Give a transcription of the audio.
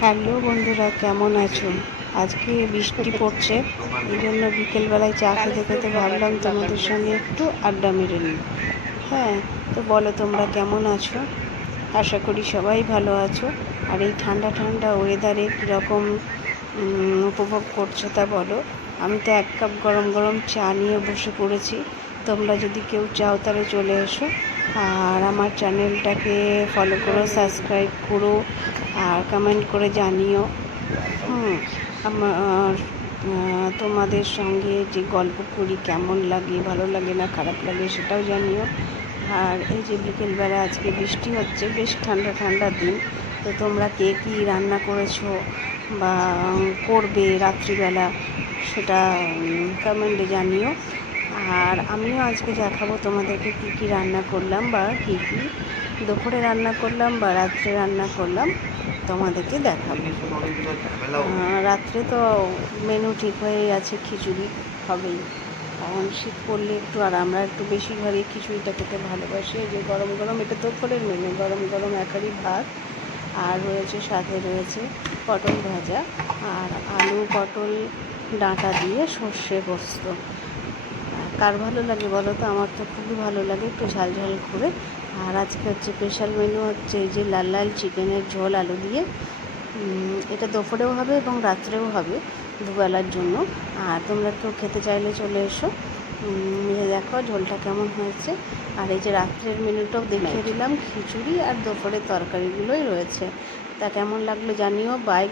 Hello বন্ধুরা, কেমন আছো? আজকে বৃষ্টি পড়ছে, এই জন্য বিকেলবেলায় চা খেতে খেতে ভাবলাম তোমাদের সঙ্গে একটু আড্ডা মেরে নিই। হ্যাঁ, তো বলো তোমরা কেমন আছো? আশা করি সবাই ভালো আছো। আর এই ঠান্ডা ঠান্ডা ওয়েদারে কীরকম উপভোগ করছো তা বলো। আমি তো 1 কাপ গরম গরম চা নিয়ে বসে পড়েছি। তোমরা যদি কেউ চাও তাহলে চলে এসো, আর আমার চ্যানেলটাকে ফলো করো, সাবস্ক্রাইব করো, আর কমেন্ট করে জানিও। আমার তোমাদের সঙ্গে যে গল্প করি কেমন লাগে, ভালো লাগে না খারাপ লাগে সেটাও জানিও। আর এই যে বিকেলবেলা আজকে বৃষ্টি হচ্ছে, বেশ ঠান্ডা ঠান্ডা দিন। তো তোমরা কে কী রান্না করেছো বা করবে রাত্রিবেলা সেটা কমেন্টে জানিও। আর আমিও আজকে দেখাবো তোমাদেরকে কী কী রান্না করলাম বা কী কী দুপুরে রান্না করলাম বা রাত্রে রান্না করলাম তোমাদেরকে দেখাবো। রাত্রে তো মেনু ঠিক হয়েই আছে, খিচুড়ি হবেই, কারণ শীত পড়লে একটু, আর আমরা একটু বেশি ঘরে খিচুড়িটা খেতে ভালোবাসি। যে গরম গরম, এটা দুপুরের মেনু, গরম গরম এক হাঁড়ি ভাত, আর রয়েছে সাথে রয়েছে পটল ভাজা আর আলু পটল ডাঁটা দিয়ে সর্ষে পোস্ত। কার ভালো লাগে বলো তো? আমার তো খুবই ভালো লাগে একটু ঝাল ঝাল করে। আর আজকে হচ্ছে স্পেশাল মেনু হচ্ছে এই যে লাল লাল চিকেনের ঝোল আলু দিয়ে। এটা দুপুরেও হবে এবং রাত্রেও হবে, দুবেলার জন্য। আর তোমরা কেউ খেতে চাইলে চলে এসো। দেখো ঝোলটা কেমন হয়েছে। আর এই যে রাত্রের মেনুটাও দেখিয়ে দিলাম, খিচুড়ি আর দুপুরের তরকারিগুলোই রয়েছে। তা কেমন লাগলো জানিও। বাই।